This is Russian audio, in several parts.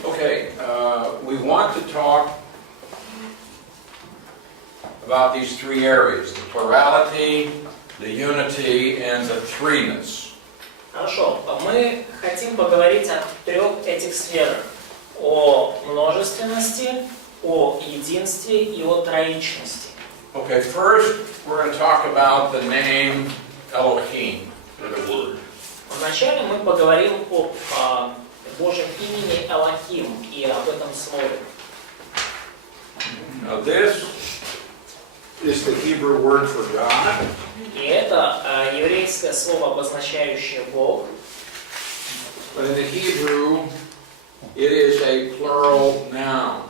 Okay, we want to talk about these three areas: the plurality, the unity, and the threeness. Хорошо, мы хотим поговорить о трех этих сферах: о множественности, о единстве и о троичности. Okay, first we're going to talk about the name Elohim, or the word. Вначале мы поговорим об Божьем имени Элохим и об этом слове. Now this is the Hebrew word for God. И это еврейское слово, обозначающее Бог. But in the Hebrew, it is a plural noun.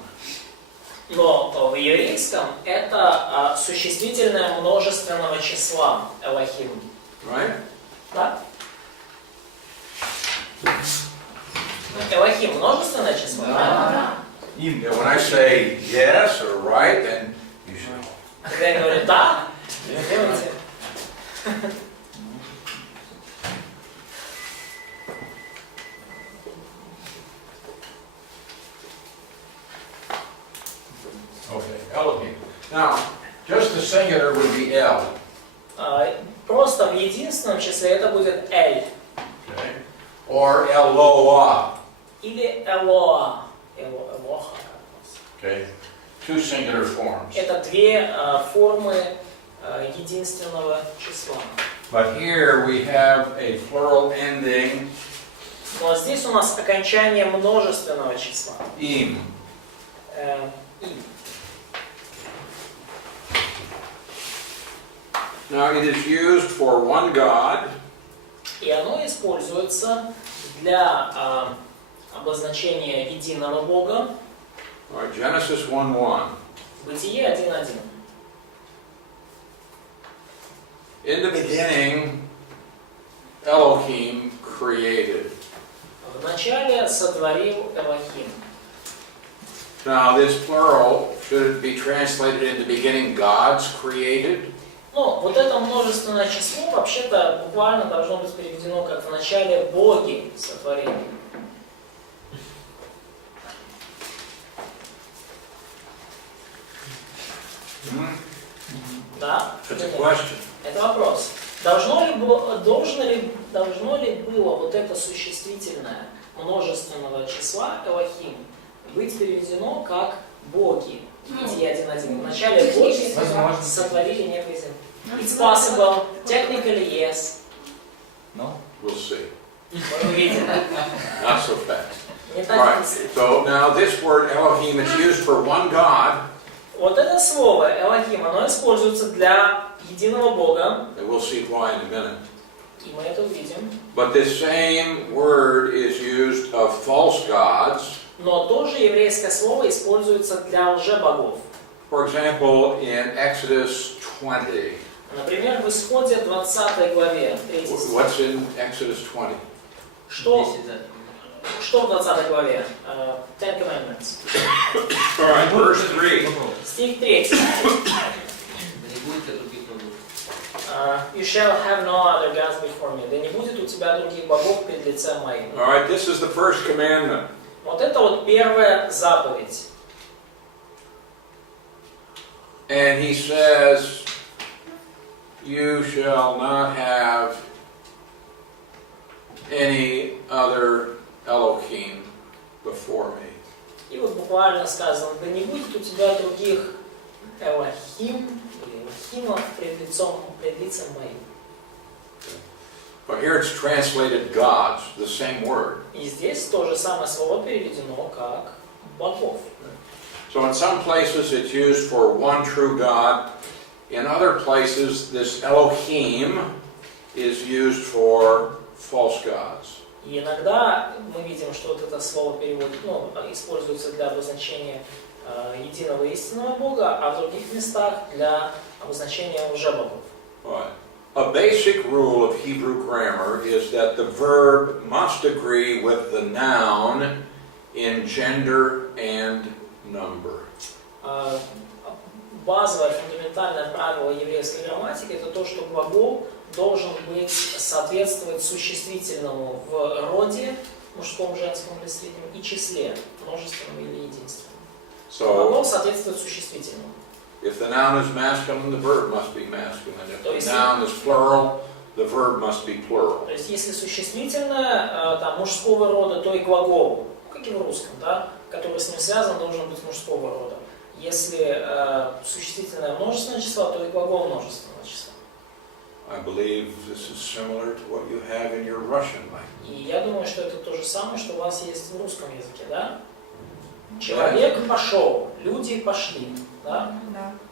Но в еврейском это существительное множественного числа Элохим. Right? Да? Элохим множественное число? Да. Yeah, when I say yes or right, then you should. Когда я говорю да, делайте. Okay, Elohim. Now, just the singular would be El. Просто в единственном числе это будет Эль. Okay? Or Eloah. Или Элоа. Элоха. Okay? Two singular forms. Это две формы единственного числа. But here we have a plural ending, Но здесь у нас окончание множественного числа. im. Им. Now it is used for one God, И оно используется для обозначения единого Бога. or Genesis 1:1. Бытие 1.1. In the beginning, Elohim created. Вначале сотворил Элохим. Now this plural, should it be translated in the beginning, God's created? Ну, вот это множественное число вообще-то буквально должно быть переведено как в начале боги сотворили. Да? That's a question. Это вопрос. Должно ли было вот это существительное множественного числа Элохим быть переведено как боги? Бытие 1.1. Вначале боги сотворили небо и землю. It's possible. Technically, yes. No? We'll see. Мы увидим. Not so fast. Не All так right. быстро. So now this word Elohim is used for one God, Вот это слово Элохим, оно используется для единого Бога, and we'll see why in a minute. и мы это увидим. But this same word is used of false gods. Но тоже еврейское слово используется для лжебогов. For example, in Exodus 20. Например, в Исходе 20 главе, 3 стих. What's in Exodus 20? Что в 20 главе? Ten Commandments. All right, verse 3. Стих 3. You shall have no other gods before me. Да не будет у тебя других богов перед лицем моим. All right, this is the first commandment. Вот это вот первая заповедь. And he says, you shall not have any other Elohim before me. И вот буквально сказано, да не будет у тебя других Элохим или Элохимов пред лицем моим. But here it's translated gods, the same word. И здесь то же самое слово переведено как богов. So in some places it's used for one true God. In other places this Elohim is used for false gods. И иногда мы видим, что вот это слово используется для обозначения единого истинного Бога, а в других местах для обозначения лжебогов. Right. A basic rule of Hebrew grammar is that the verb must agree with the noun in gender and number. Базовое, фундаментальное правило еврейской грамматики – это то, что глагол должен соответствовать существительному в роде мужском, женском или среднем, и числе, множественном или единственном. So, Глагол соответствует существительному. if the noun is masculine, the verb must be masculine. If То есть, the noun is plural, the verb must be plural. То есть, если существительное там, мужского рода, то и глагол, как и в русском, да, который с ним связан, должен быть мужского рода. Если существительное множественное число, то и глагол множественного числа. I believe this is similar to what you have in your Russian language. И я думаю, что это то же самое, что у вас есть в русском языке, да? Человек пошел, люди пошли, да?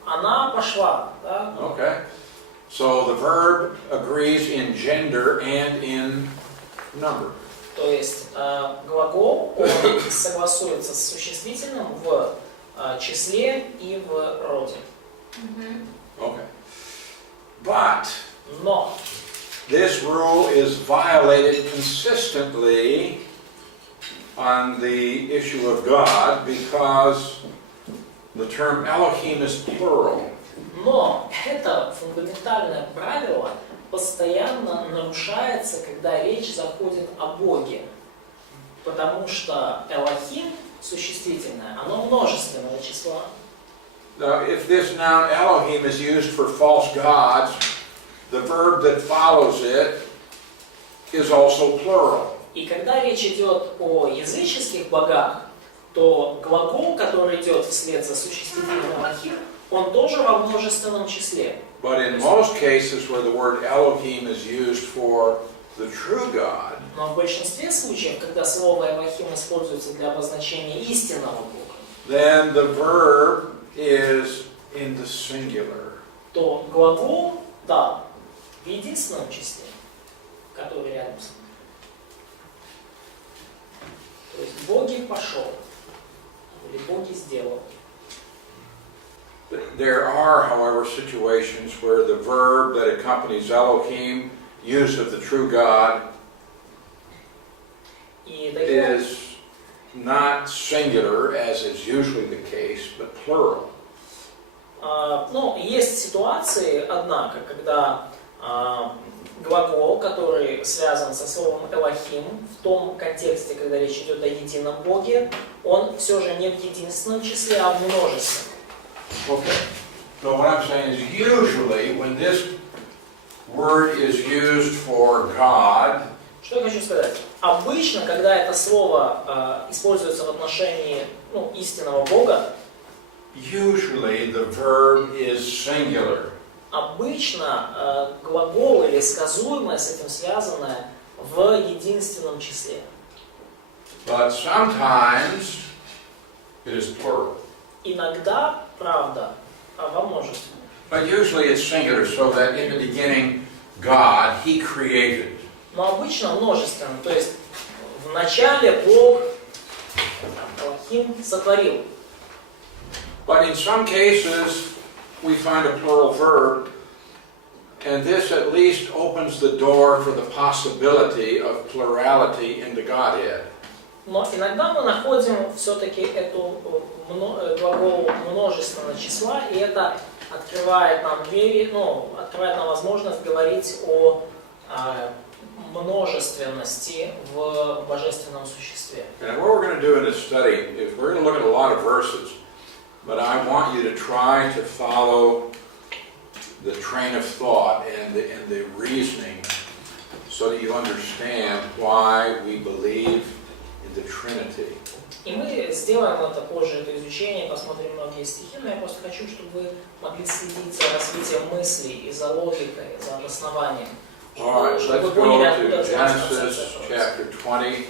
Она пошла, да? Okay. So the verb agrees in gender and in number. То есть глагол он согласуется с существительным в числе и в роде. Okay. But Но this rule is violated consistently on the issue of God because the term Elohim is plural. Но это фундаментальное правило постоянно нарушается, когда речь заходит о Боге. Потому что Элохим, существительное, оно множественного числа. Now, if this noun Elohim is used for false gods, the verb that follows it is also plural. И когда речь идет о языческих богах, то глагол, который идет вслед за существительным Элохим, он тоже во множественном числе. But in most cases where the word Elohim is used for the true God, Но в большинстве случаев, когда слово Элохим используется для обозначения истинного Бога, then the verb is in the singular. то глагол, да, в единственном числе, который рядом с ним. То есть Боги пошел, или Боги сделал. There are, however, situations where the verb that accompanies Elohim, used of the true God, И таким is not singular, as is usually the case, but plural. Ну, есть ситуации, однако, когда глагол, который связан со словом Элохим, в том контексте, когда речь идет о едином Боге, он все же не в единственном числе, а в множественном. Okay. So what I'm saying is usually when this word is used for God, Что я хочу сказать? Обычно, когда это слово используется в отношении истинного Бога, usually the verb is singular. обычно глагол или сказуемое с этим связанное в единственном числе. But sometimes it is plural. Иногда, правда, во множественном. But usually it's singular, so that in the beginning, God, He created. Но обычно множественно, то есть в начале Бог Элохим сотворил. But in some cases, we find a plural verb, and this at least opens the door for the possibility of plurality in the Godhead. Но иногда мы находим все-таки эту глагол множественного числа, и это открывает нам двери, открывает нам возможность говорить о множественности в божественном существе. And what we're going to do in this study is we're going to look at a lot of verses, but I want you to try to follow the train of thought and the reasoning so that you understand why we believe in the Trinity. И мы сделаем это позже, это изучение, посмотрим многие стихи, но я просто хочу, чтобы вы могли следить за развитием мыслей и за логикой, за обоснованием. All right, let's go to Genesis chapter 20,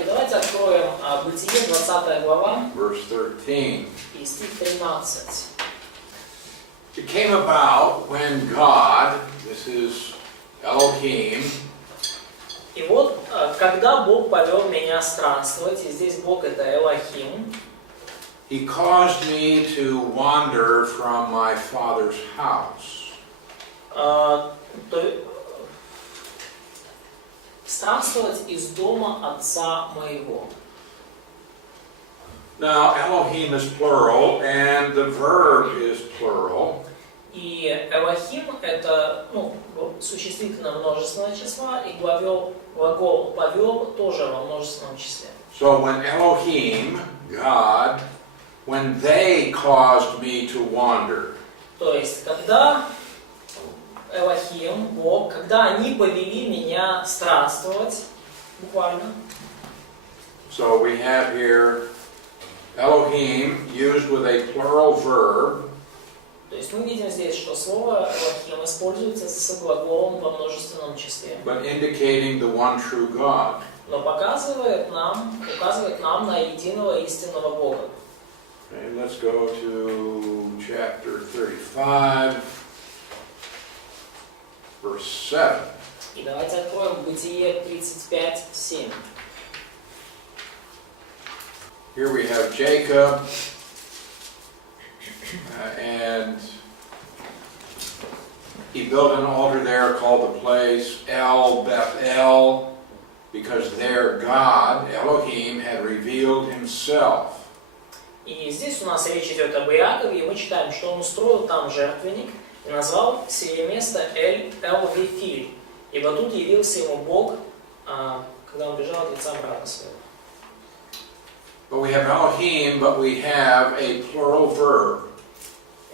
И давайте откроем Бытие, 20 глава, verse 13. и стих 13. It came about when God, this is Elohim, И вот, когда Бог повел меня странствовать, и здесь Бог это Элохим, He caused me to wander from my father's house. Странствовать из дома отца моего. Now, Elohim is plural, and the verb is plural. И Элохим это существительное множественного числа, и глагол повел тоже во множественном числе. So when Elohim, God, when they caused me to wander. То есть, когда Элохим, Бог, когда они повели меня странствовать, буквально. So we have here Elohim used with a plural verb. То есть мы видим здесь, что слово Элохим используется с глаголом во множественном числе. But indicating the one true God. Но указывает нам на единого истинного Бога. Okay, let's go to chapter 35, verse 7. И давайте откроем Бытие 35:7. Here we have Jacob, and he built an altar there called the place El Bethel, because there God, Elohim, had revealed himself. И здесь у нас речь идет об Иакове, и мы читаем, что он устроил там жертвенник и назвал сие место Эль-Вефиль, ибо тут явился ему Бог, когда он бежал от лица брата своего. But we have Elohim, but we have a plural verb.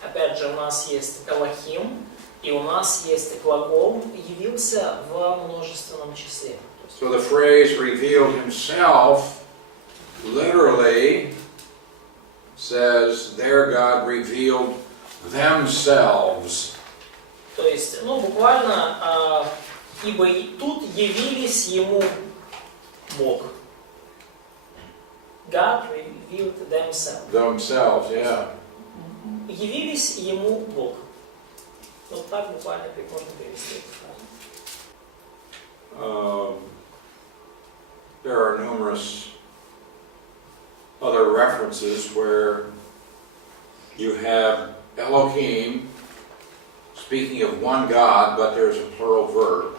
Опять же, у нас есть Элохим, и у нас есть глагол «явился» в множественном числе. So the phrase revealed himself literally says there God revealed themselves. То есть, буквально, ибо и тут явились ему Бог. God revealed themselves. Themselves, yeah. Явились ему Бог. Вот так буквально можно перевести. There are numerous other references where you have Elohim speaking of one God, but there's a plural verb.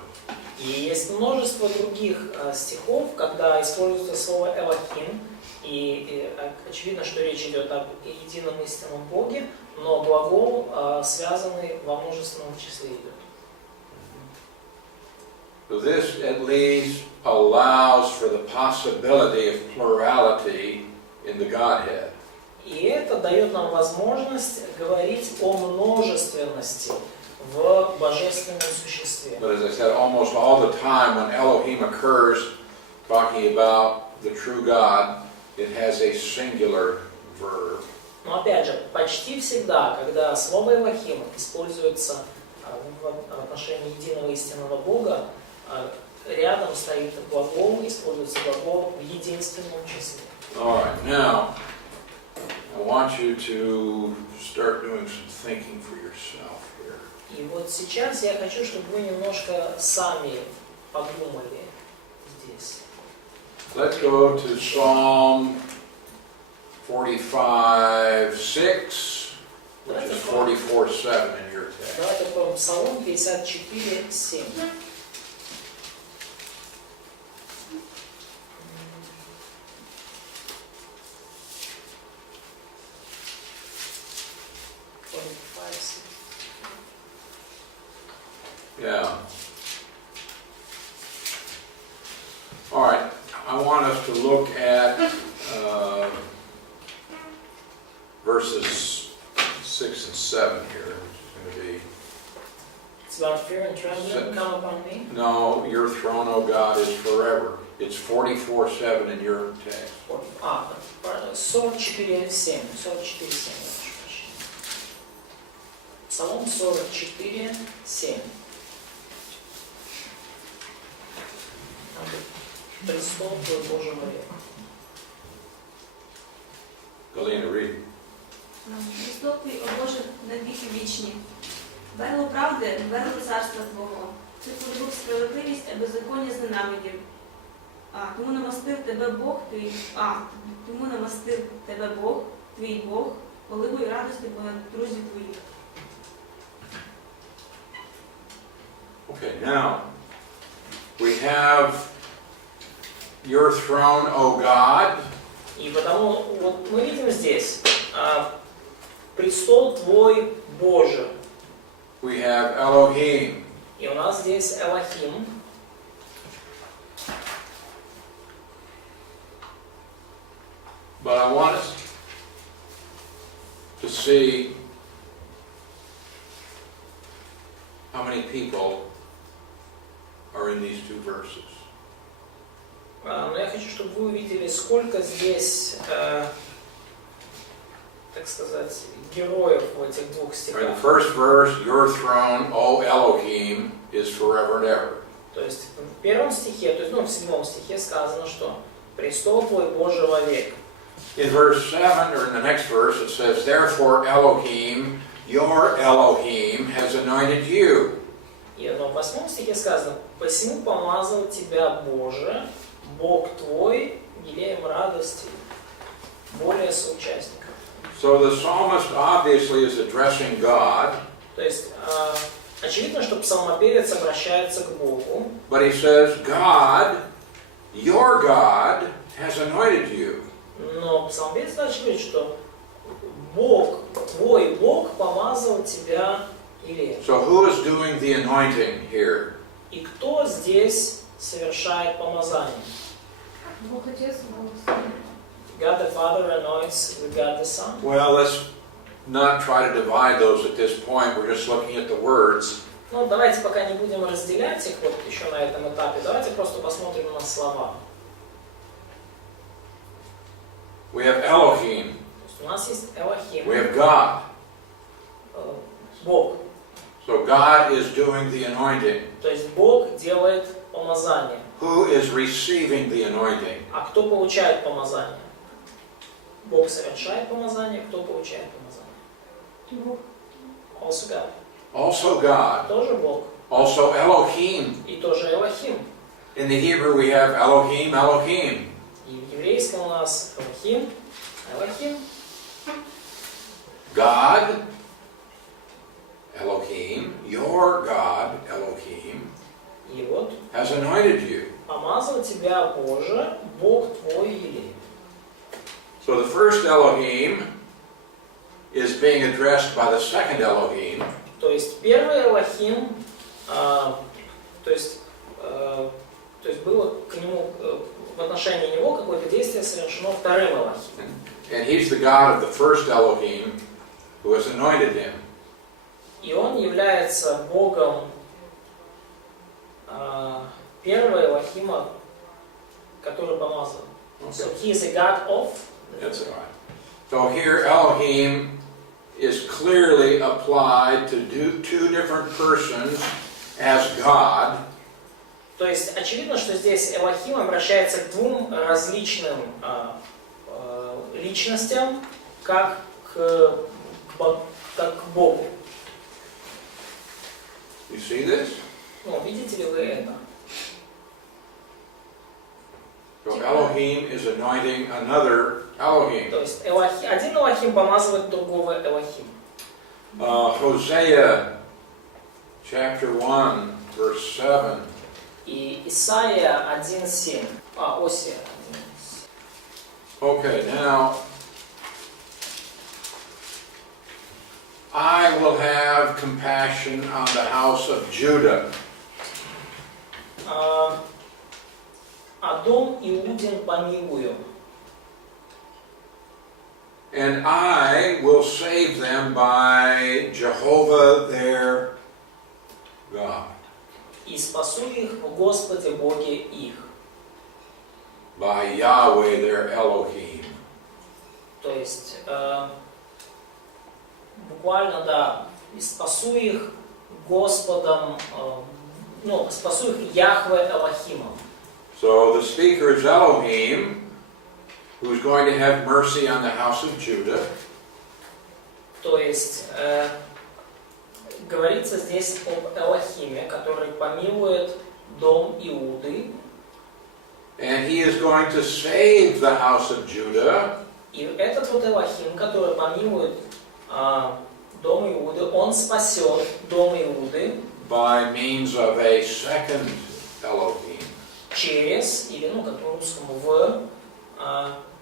И есть множество других стихов, когда используется слово Элохим, и очевидно, что речь идет об едином истинном Боге, но глагол связанный во множественном числе идет. So this at least allows for the possibility of plurality in the Godhead. И это дает нам возможность говорить о множественности в божественном существе. But as I said, almost all the time when Elohim occurs talking about the true God, it has a singular verb. Но опять же, почти всегда, когда слово Элохим используется в отношении единого истинного Бога, рядом стоит глагол, используется глагол в единственном числе. All right, now I want you to start doing some thinking for yourself here. И вот сейчас я хочу, чтобы вы немножко сами подумали здесь. Let's go to Psalm 45:6, which is 44:7 in your text. Давайте откроем Псалом 54:7. Yeah. All right. I want us to look at verses 6 and 7 here, which is going to be. It's about fear and trembling come upon me. No, your throne, O God, is forever. It's 44:7 in your text. 44:7. 44:7. Псалом 44:7. Престол твой, Боже мой. Galina, read. Престол твій, о Боже, на віки вічні. Верло правди, верло царства Твого. Ти полюбив справедливість, а беззаконня зненавидів. Тому намастив тебе Бог твій, тому намастив тебе Бог, твій Бог, поливуй радості понад друзів твоїх. Okay, now we have your throne, O God. И потому вот мы видим здесь престол твой, Боже. we have Elohim. И у нас здесь Элохим. But I want us to see how many people are in these two verses. Но я хочу, чтобы вы увидели, сколько здесь, так сказать, героев в этих двух In стихах. the first verse, your throne, O Elohim, is forever and ever. То есть в первом стихе, то есть, в 7 стихе сказано, что престол твой Божий вовек. In verse 7, or in the next verse, it says, therefore Elohim, your Elohim, has anointed you. И в 8 стихе сказано, посему помазал тебя Боже, Бог твой, елеем радости, более соучастников. So the psalmist obviously is addressing God, То есть очевидно, что псалмопевец обращается к Богу, but he says, God, your God, has anointed you. но псалмопевец дальше говорит, что Бог, твой Бог помазал тебя елеем. So who is doing the anointing here? И кто здесь совершает помазание? Бог Отец, Бог Сын. God the Father anoints with God the Son. Well, let's not try to divide those at this point. We're just looking at the words. Ну, давайте пока не будем разделять их вот еще на этом этапе. Давайте просто посмотрим на слова. We have Elohim. То есть у нас есть Элохим, We have God. Бог. So God is doing the anointing. То есть Бог делает помазание. Who is receiving the anointing? А кто получает помазание? Бог совершает помазание, кто получает помазание? Бог. Also God. Also God. Тоже Бог. Also Elohim. И тоже Элохим. In the Hebrew we have Elohim, Elohim. И в еврейском у нас Элохим, Элохим. God, Elohim, your God, Elohim, И вот has anointed you. помазал тебя Боже, Бог твой елей. So the first Elohim is being addressed by the second Elohim. То есть первый Элохим, то есть было к нему, в отношении него какое-то действие совершено вторым Элохим. And he's the God of the first Elohim who has anointed him. И он является Богом первого Элохима, который помазал. So he is a God of. That's right. So here Elohim is clearly applied to two different persons as God. То есть очевидно, что здесь Элохим обращается к двум различным личностям, как к Богу. You see this? Ну, видите ли вы это? So Elohim is anointing another Elohim. То есть один Элохим помазывает другого Элохима. Hosea chapter 1 verse 7. И Исайя 1:7. Осия. Okay, now I will have compassion on the house of Judah. А дом Иудин помилую. And I will save them by Jehovah their God. И спасу их в Господе Боге их. By Yahweh their Elohim. То есть, буквально, да, и спасу их Господом, спасу их Яхве Элохимом. So the speaker is Elohim, who's going to have mercy on the house of Judah. То есть, говорится здесь об Элохиме, который помилует дом Иуды. And he is going to save the house of Judah. И этот вот Элохим, который помилует дом Иуды, он спасет дом Иуды By means of a second Elohim. через, или, как по-русскому, в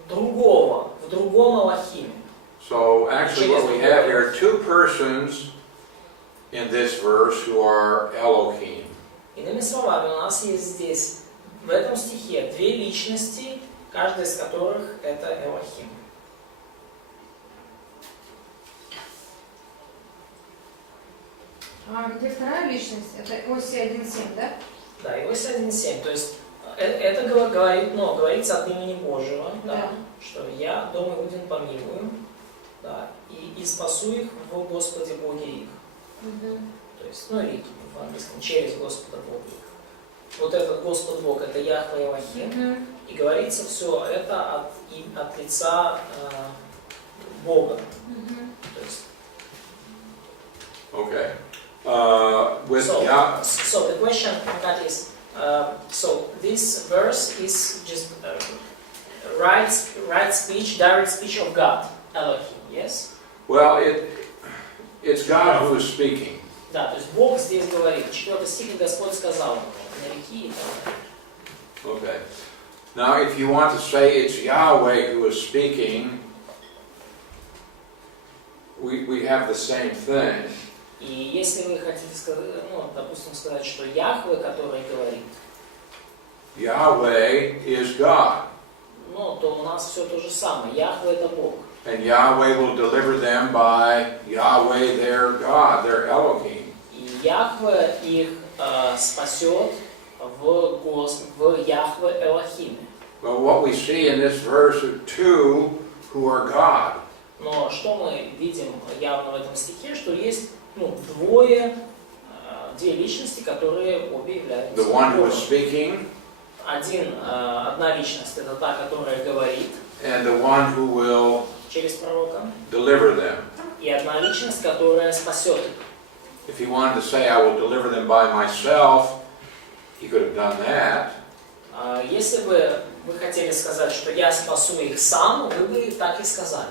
другом Элохиме. So actually what we have here, two persons in this verse who are Elohim. Иными словами, у нас есть здесь, в этом стихе, две личности, каждая из которых это Элохим. А где вторая личность? Это Осия 1.7, да? Да, Иосия 1.7. То есть это говорит, но говорится от имени Божьего, да, что я дом Иудин помилую, да, и спасу их в Господе Боге их. То есть, или в английском, через Господа Бога их. Вот этот Господь Бог, это Яхве Элохим, и говорится все это от лица Бога. То есть, Okay. So the question that is, so this verse is just right speech, direct speech of God, Elohim, yes? Well, it's God who is speaking. Да, то есть Бог здесь говорит. 4 стих, Господь сказал, нареки и так далее. Okay. Now, if you want to say it's Yahweh who is speaking, we have the same thing. И если вы хотите сказать, допустим, сказать, что Яхве, который говорит, Yahweh is God. То у нас все то же самое. Яхве это Бог. And Yahweh will deliver them by Yahweh their God, their Elohim. И Яхве их спасет в Яхве Элохиме. Well, what we see in this verse are two who are God. Но что мы видим явно в этом стихе, что есть две личности, которые обе являются The one who is Богом. speaking, Одна личность это та, которая говорит and the one who will через пророка, deliver them. и одна личность, которая спасет их. If he wanted to say, I will deliver them by myself, he could have done that. Если бы вы хотели сказать, что я спасу их сам, вы бы так и сказали.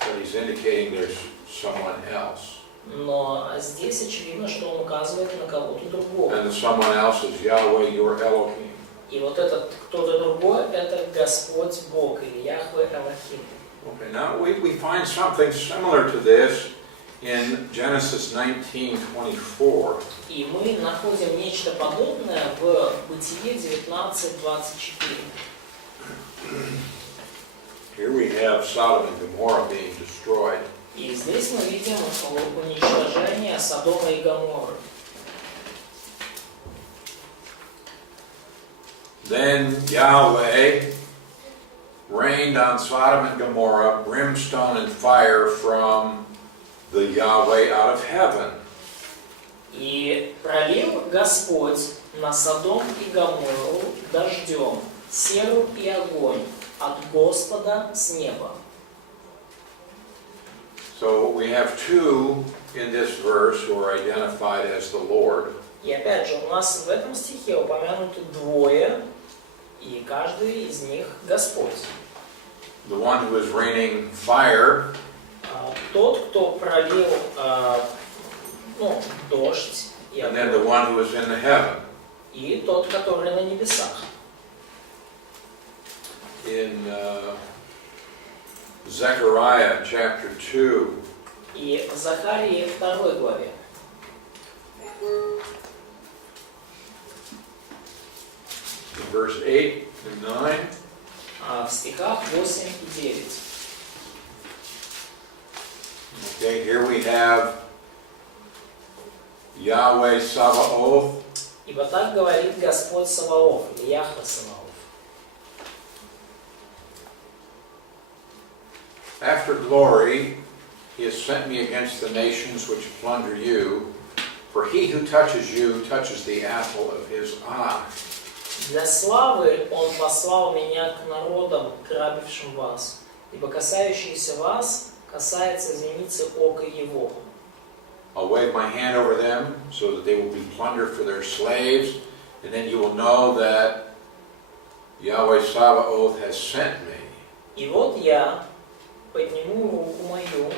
But he's indicating there's someone else. Но здесь очевидно, что он указывает на кого-то другого. And the someone else is Yahweh, your Elohim. И вот этот кто-то другой, это Господь Бог, или Яхве Элохим. Okay, now we find something similar to this in Genesis 19:24. И мы находим нечто подобное в Бытие 19:24. Here we have Sodom and Gomorrah being destroyed. И здесь мы видим уничтожение Содома и Гоморры. Then Yahweh rained on Sodom and Gomorrah brimstone and fire from the Yahweh out of heaven. И пролил Господь на Содом и Гоморру дождем, серу и огонь от Господа с неба. So we have two in this verse who are identified as the Lord. И опять же, у нас в этом стихе упомянуты двое, и каждый из них Господь. The one who is raining fire Тот, кто пролил дождь и and then the one who is in the heaven. и тот, который на небесах. In Zechariah chapter 2, И в Захарии 2 главе, in verse 8 and 9, в стихах 8 и 9. okay, here we have Yahweh Sabaoth, Ибо так говорит Господь Саваоф, или Яхве Саваоф. after glory, he has sent me against the nations which plunder you, for he who touches you touches the apple of his eye. Для славы Он послал меня к народам, грабившим вас, ибо касающийся вас касается зеницы ока Его. I'll wave my hand over them so that they will be plundered for their slaves, and then you will know that Yahweh Sabaoth has sent me. И вот я подниму руку мою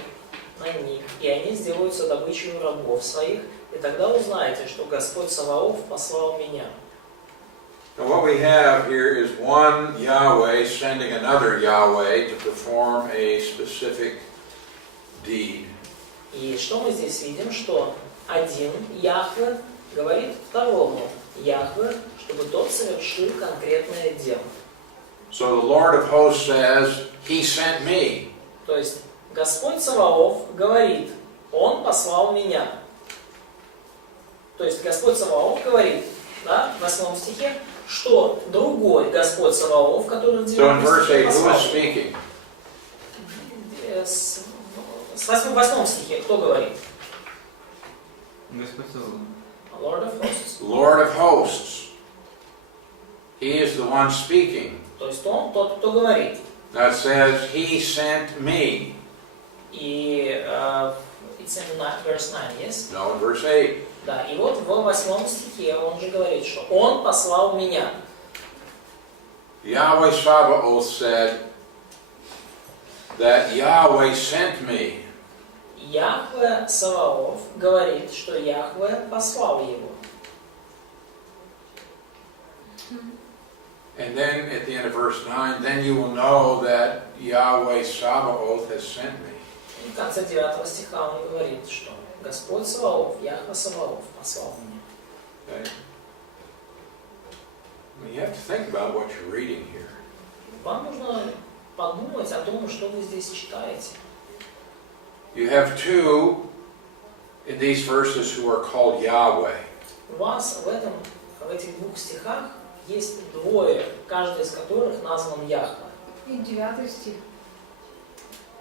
на них, и они сделаются добычей рабов своих, и тогда узнаете, что Господь Саваоф послал меня. Now what we have here is one Yahweh sending another Yahweh to perform a specific deed. И что мы здесь видим? Что один Яхве говорит второму Яхве, чтобы тот совершил конкретное дело. So the Lord of hosts says, He sent me. То есть Господь Саваоф говорит, Он послал меня. То есть Господь Саваоф говорит, да, в 8 стихе, что другой Господь Саваоф, который в 9 So in verse стихе 8, who послал. is speaking? С 8 стихе кто говорит? Господь Саваоф. Lord of hosts. Lord of hosts. He is the one speaking. То есть Он тот, кто говорит. That says, He sent me. И it's in verse 9, yes? No, in verse 8. Да, и вот в 8 стихе он же говорит, что Он послал меня. Yahweh Sabaoth said that Yahweh sent me. Яхве Саваоф говорит, что Яхве послал его. And then at the end of verse 9, then you will know that Yahweh Sabaoth has sent me. И в конце 9 стиха он говорит, что Господь Саваоф, Яхве Саваоф послал меня. Okay? I mean, you have to think about what you're reading here. Вам нужно подумать о том, что вы здесь читаете. You have two in these verses who are called Yahweh. У вас в этих двух стихах есть двое, каждый из которых назван Яхве. И 9 стих.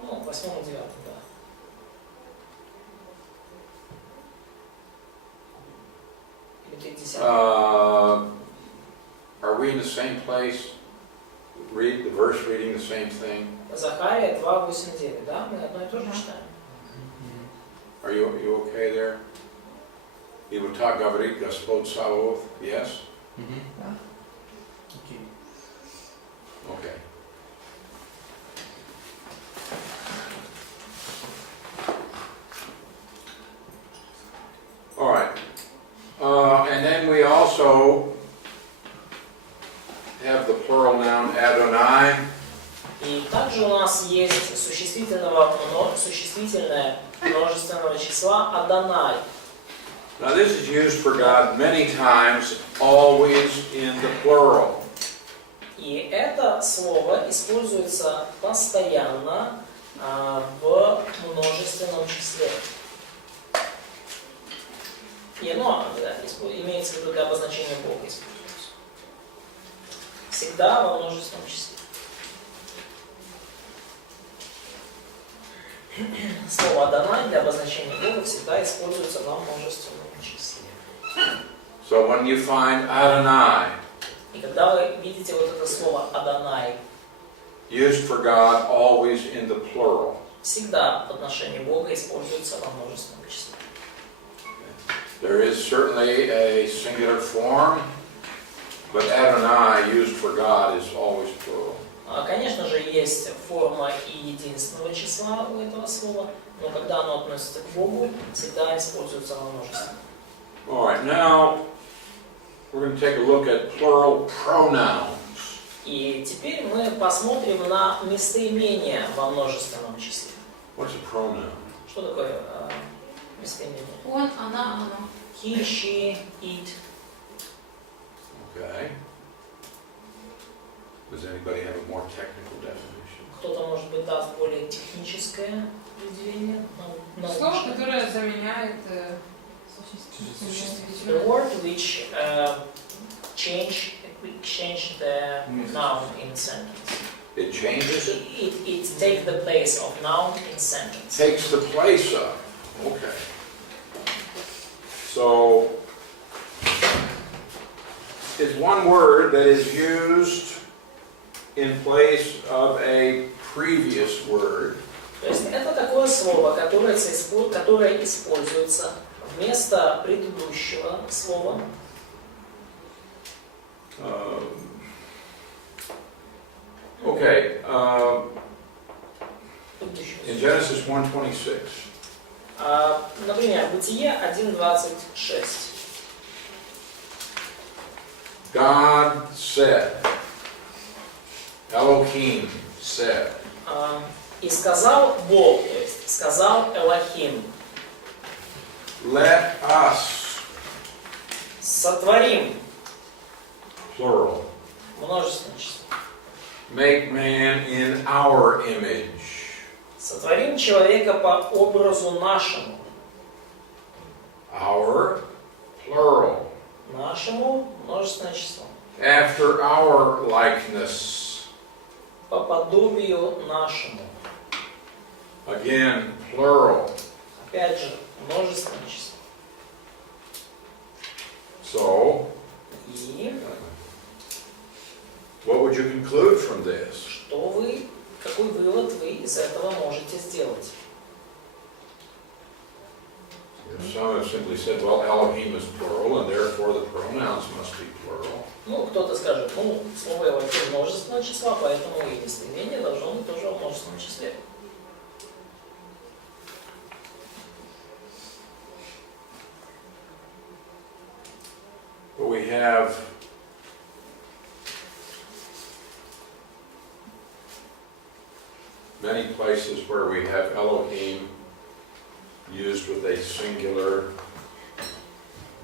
Ну, 8 и 9, да. Или 30. Are we in the same place? Read the verse, reading the same thing. Захария 2, 8, 9, да? Мы одно и то же читаем. Are you okay there? И вот так говорит Господь Саваоф. Yes? Да. Окей. Okay. All right. And then we also have the plural noun Adonai. И также у нас есть существительное множественного числа Адонай. Now this is used for God many times, always in the plural. И это слово используется постоянно в множественном числе. И оно имеется в виду для обозначения Бога используется. Всегда во множественном числе. Слово Адонай для обозначения Бога всегда используется во множественном числе. So when you find Adonai И когда вы видите вот это слово Адонай, used for God always in the plural, всегда в отношении Бога используется во множественном числе. there is certainly a singular form, but Adonai used for God is always plural. Конечно же, есть форма и единственного числа у этого слова, но когда оно относится к Богу, всегда используется во множественном. All right, now we're going to take a look at plural pronouns. И теперь мы посмотрим на местоимения во множественном числе. What's a pronoun? Что такое местоимение? Он, она, оно. He, she, it. Okay. Does anybody have a more technical definition? Кто-то, может быть, даст более техническое определение. Слово, которое заменяет The word which change the noun in sentence. It changes it? It takes the place of noun in sentence. Takes the place of. Okay. So, it's one word that is used in place of a previous word. То есть это такое слово, которое используется вместо предыдущего слова. Okay. Предыдущего In слова. Genesis 1:26. Например, Бытие 1:26. God said. Elohim said. И сказал Бог, то есть сказал Элохим. let us, Сотворим, plural, множественное число. make man in our image. Сотворим человека по образу нашему. Our, plural. Нашему множественное число. After our likeness. По подобию нашему. Again, plural. Опять же, множественное число. So, И what would you conclude from this? какой вывод вы из этого можете сделать? Some have simply said, well, Elohim is plural, and therefore the pronouns must be plural. Ну, кто-то скажет, слово Элохим множественного числа, поэтому и местоимение должно быть тоже в множественном числе. But we have many places where we have Elohim used with a singular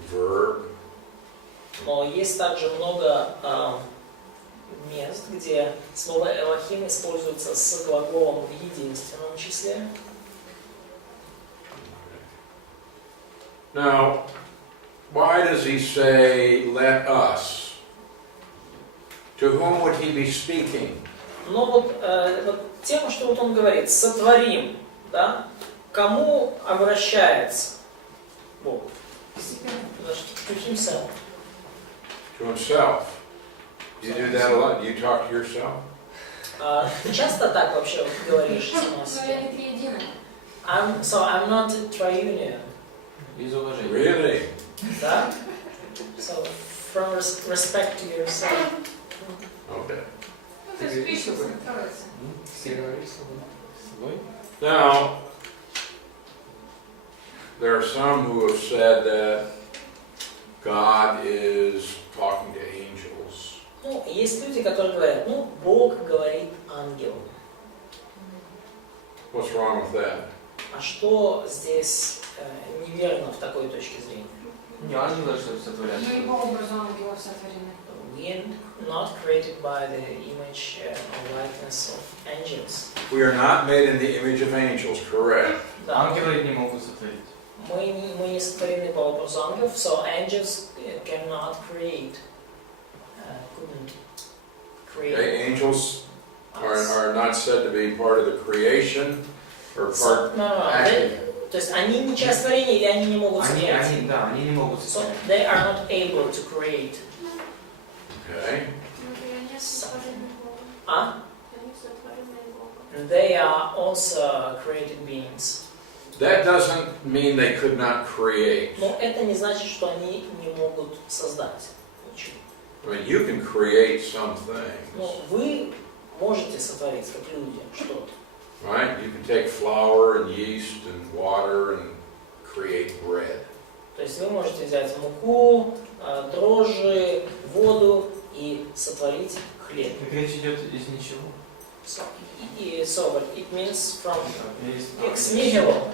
verb. Но есть также много мест, где слово Элохим используется с глаголом в единственном числе. Now, why does he say, let us? To whom would he be speaking? Но вот тема, что вот он говорит, сотворим, да? Кому обращается Бог? To himself. To himself. Do you do that a lot? Do you talk to yourself? Ты часто так вообще говоришь сама себе? So I'm not triunion. Из уважения. Really? Да? So from respect to yourself. Okay. Ну, то есть пишется, открывается. Все говорят с собой. Now, there are some who have said that God is talking to angels. Ну, есть люди, которые говорят, Бог говорит ангелам. What's wrong with that? А что здесь неверно в такой точке зрения? Не ангелы, что сотворят. Мы по образу ангелов сотворены. We are not created by the image or likeness of angels. We are not made in the image of angels, correct? Да, Ангелы не могут сотворить. мы не сотворены по образу ангелов, so angels cannot create, couldn't create. Okay, angels us. are not said to be part of the creation or part. То есть они не часть творения или они не могут сотворять? Они не могут So сотворить. they are not able to create. Okay. They are also created beings. That doesn't mean they could not create. Но это не значит, что они не могут создать ничего. I mean, you can create some things, Но вы можете сотворить, как люди, что-то. right? You can take flour and yeast and water and create bread. То есть вы можете взять муку, дрожжи, воду и сотворить хлеб. Так речь идет из ничего. So it means from Есть- ex nihilo,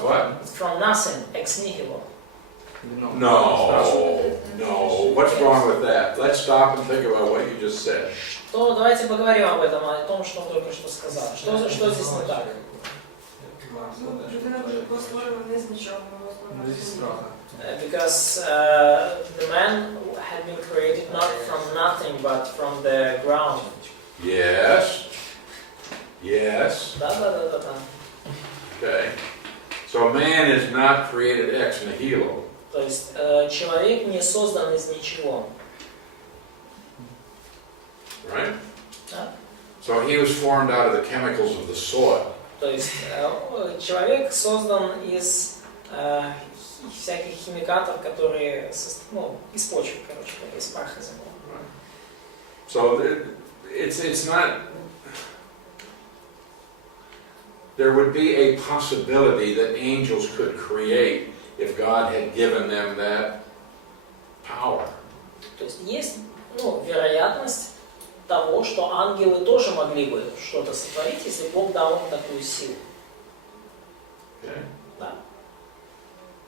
What? from nothing, ex nihilo. No. What's wrong with that? Let's stop and think about what you just said. Что, давайте поговорим об этом, о том, что он только что сказал. Что здесь не так? Людина була створена не з нічого, вона Без страха. Because the man had been created not from nothing, but from the ground. Yes. Да. Okay. So man is not created ex nihilo. То есть человек не создан из ничего. Right? Да? So he was formed out of the chemicals of the soil. То есть человек создан из всяких химикатов, которые из почвы, короче, из праха земли. So it's not. There would be a possibility that angels could create if God had given them that power. То есть есть вероятность того, что ангелы тоже могли бы что-то сотворить, если Бог дал им такую силу. Okay? Да.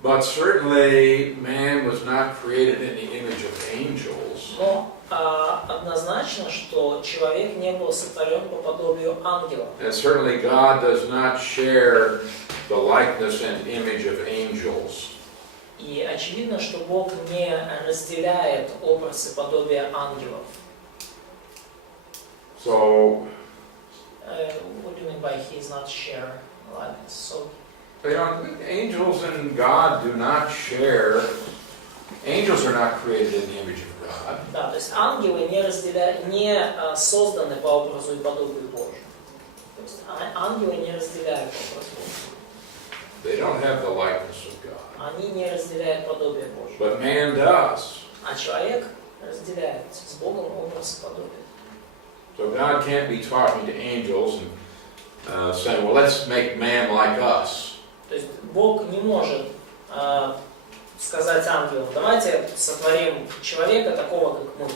But certainly man was not created in the image of angels. Но однозначно, что человек не был сотворен по подобию ангелов. And certainly God does not share the likeness and image of angels. И очевидно, что Бог не разделяет образ и подобие ангелов. So, What do you mean by he is not share likeness? So, angels and God do not share. Angels are not created in the image of God. да, то есть ангелы не созданы по образу и подобию Божьему. То есть ангелы не разделяют образ Божий. They don't have the likeness of God. Они не разделяют подобие Божье. But man does. А человек разделяет с Богом образ и подобие. So God can't be talking to angels and saying, well, let's make man like us. То есть Бог не может сказать ангелам, давайте сотворим человека такого, как мы.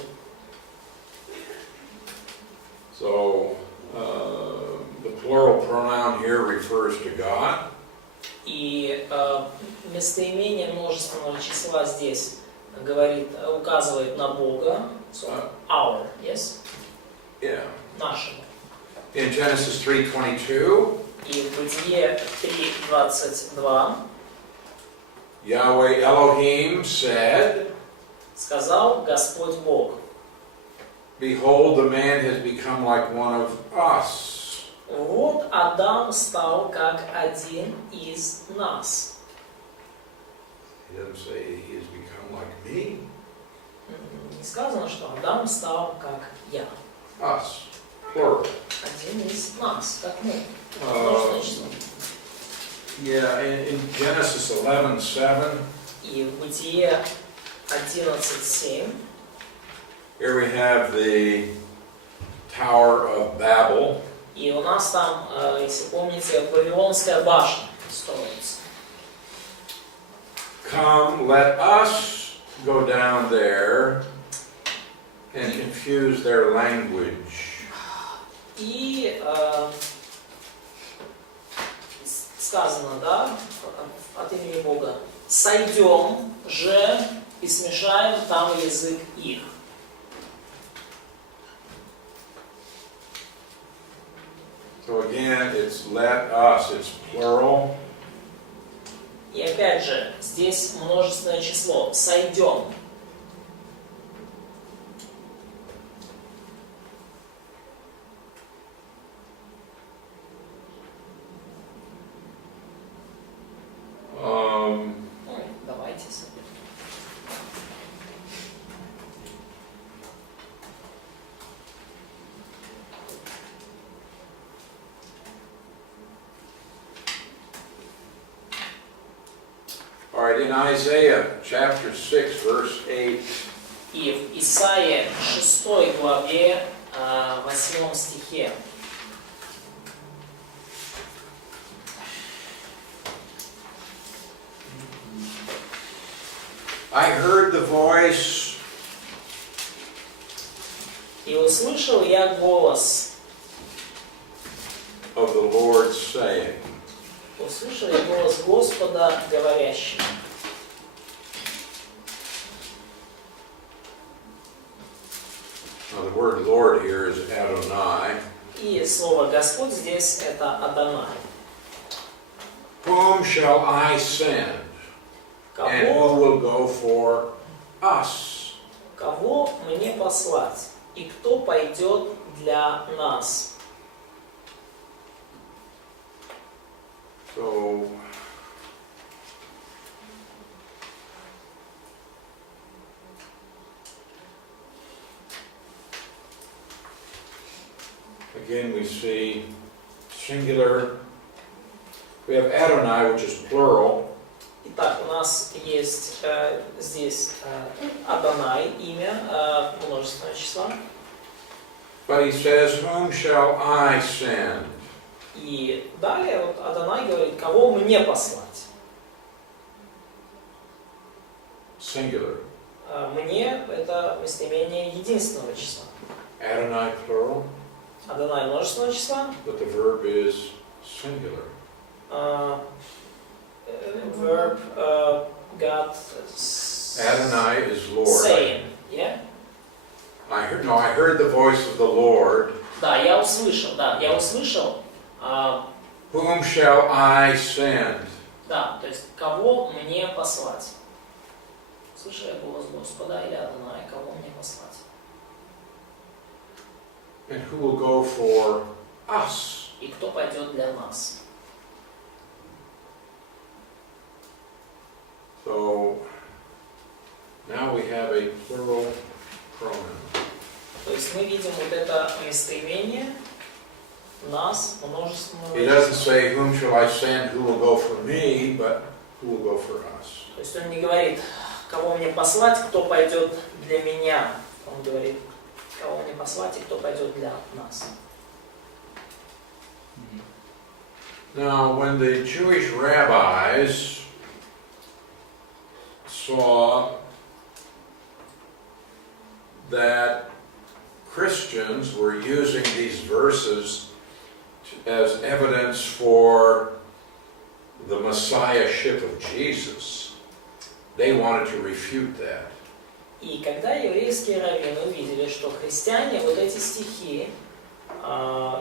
So the plural pronoun here refers to God. И местоимение множественного числа здесь указывает на Бога. So, our, yes? Yeah. Нашему. In Genesis 3:22, И в Бытие 3:22 Yahweh Elohim said, сказал Господь Бог: behold, the man has become like one of us. вот Адам стал как один из нас. He doesn't say he has become like me. Не сказано, что Адам стал как я. Us. Plural. Один из нас, как мы. Uh, yeah, in Genesis 11:7, И в Бытие 11:7 here we have the Tower of Babel. и у нас там, если помните, Вавилонская башня строится. Come, let us go down there and confuse their language. И сказано, да, от имени Бога: сойдем же и смешаем там язык их. So again, it's let us, it's plural. И опять же, здесь множественное число. Сойдем. Давайте. All right, in Isaiah chapter 6, verse 8, И в Исаии 6 главе 8 стихе. I heard the voice И услышал я голос. of the Lord saying. Услышал я голос Господа, говорящего. Now the word Lord here is Adonai. И слово Господь здесь это Адонай. Whom shall I send? And who Кого, will go for us? кого мне послать? И кто пойдет для нас? So, again we see singular. We have Adonai, which is plural. Итак, у нас есть здесь Адонай, имя множественного числа. But he says, whom shall I send? И далее вот Адонай говорит, кого мне послать? Singular. Мне это местоимение единственного числа. Adonai plural, Адонай множественного числа. but the verb is singular. verb God Adonai is Lord. saying. Yeah? I heard the voice of the Lord. Да, я услышал. Whom shall I send? Да, то есть кого мне послать? Слышал я голос Господа или Адонай, кого мне послать? And who will go for us? И кто пойдет для нас? So now we have a plural pronoun. То есть мы видим вот это местоимение нас, множественного. He doesn't say, whom shall I send, who will go for me, but who will go for us. То есть он не говорит, кого мне послать, кто пойдет для меня. Он говорит, кого мне послать и кто пойдет для нас. Now, when the Jewish rabbis saw that Christians were using these verses as evidence for the messiahship of Jesus, they wanted to refute that. И когда еврейские раввины увидели, что христиане вот эти стихи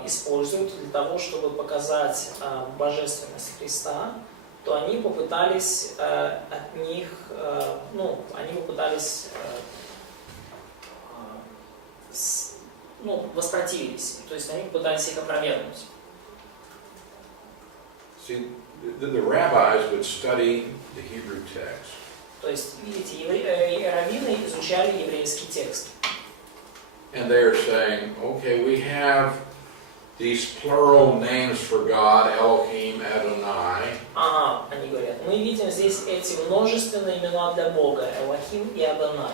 используют для того, чтобы показать божественность Христа, то они попытались от них, воспротивились, то есть они попытались их опровергнуть. See, the rabbis would study the Hebrew text. То есть, видите, раввины изучали еврейский текст. And they're saying, okay, we have these plural names for God, Elohim, Adonai. Ага, они говорят, мы видим здесь эти множественные имена для Бога, Элохим и Адонай.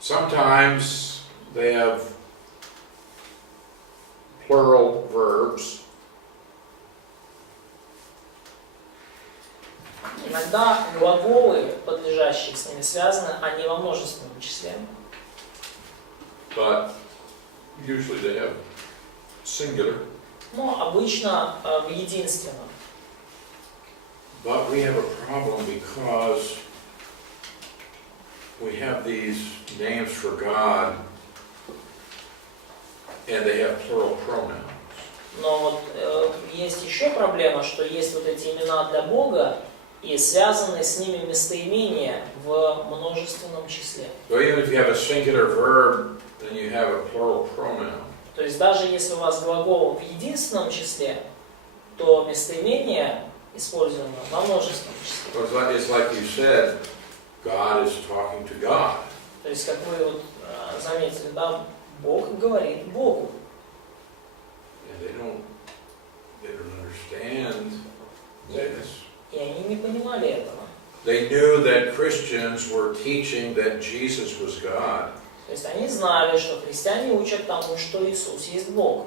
Sometimes they have plural verbs. Иногда глаголы, подлежащие с ними связаны, они во множественном числе. But usually they have singular. Но обычно в единственном. But we have a problem because we have these names for God and they have plural pronouns. Но вот есть еще проблема, что есть вот эти имена для Бога и связанные с ними местоимения в множественном числе. So even if you have a singular verb, then you have a plural pronoun. То есть даже если у вас глагол в единственном числе, то местоимение используемо во множественном числе. So it's like you said, God is talking to God. То есть, как вы вот заметили, да, Бог говорит Богу. And they don't understand this. И они не понимали этого. They knew that Christians were teaching that Jesus was God. То есть они знали, что христиане учат тому, что Иисус есть Бог.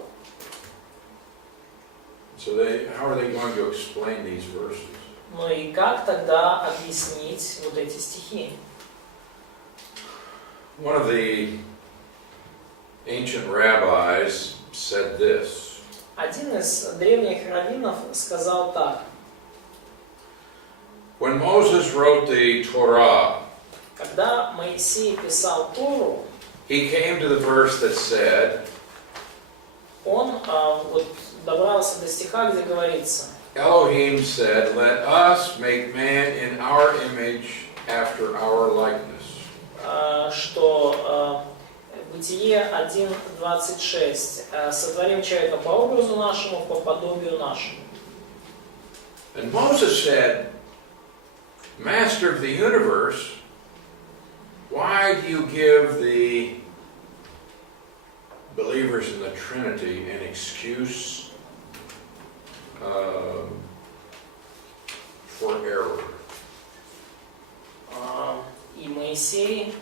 So how are they going to explain these verses? Ну и как тогда объяснить вот эти стихи? One of the ancient rabbis said this. Один из древних раввинов сказал так. When Moses wrote the Torah, Когда Моисей писал Тору, he came to the verse that said, он вот добрался до стиха, где говорится, Elohim said, let us make man in our image after our likeness. Что Бытие 1:26, сотворим человека по образу нашему, по подобию нашему. And Moses said, Master of the universe, why do you give the believers in the Trinity an excuse for error? И Моисей...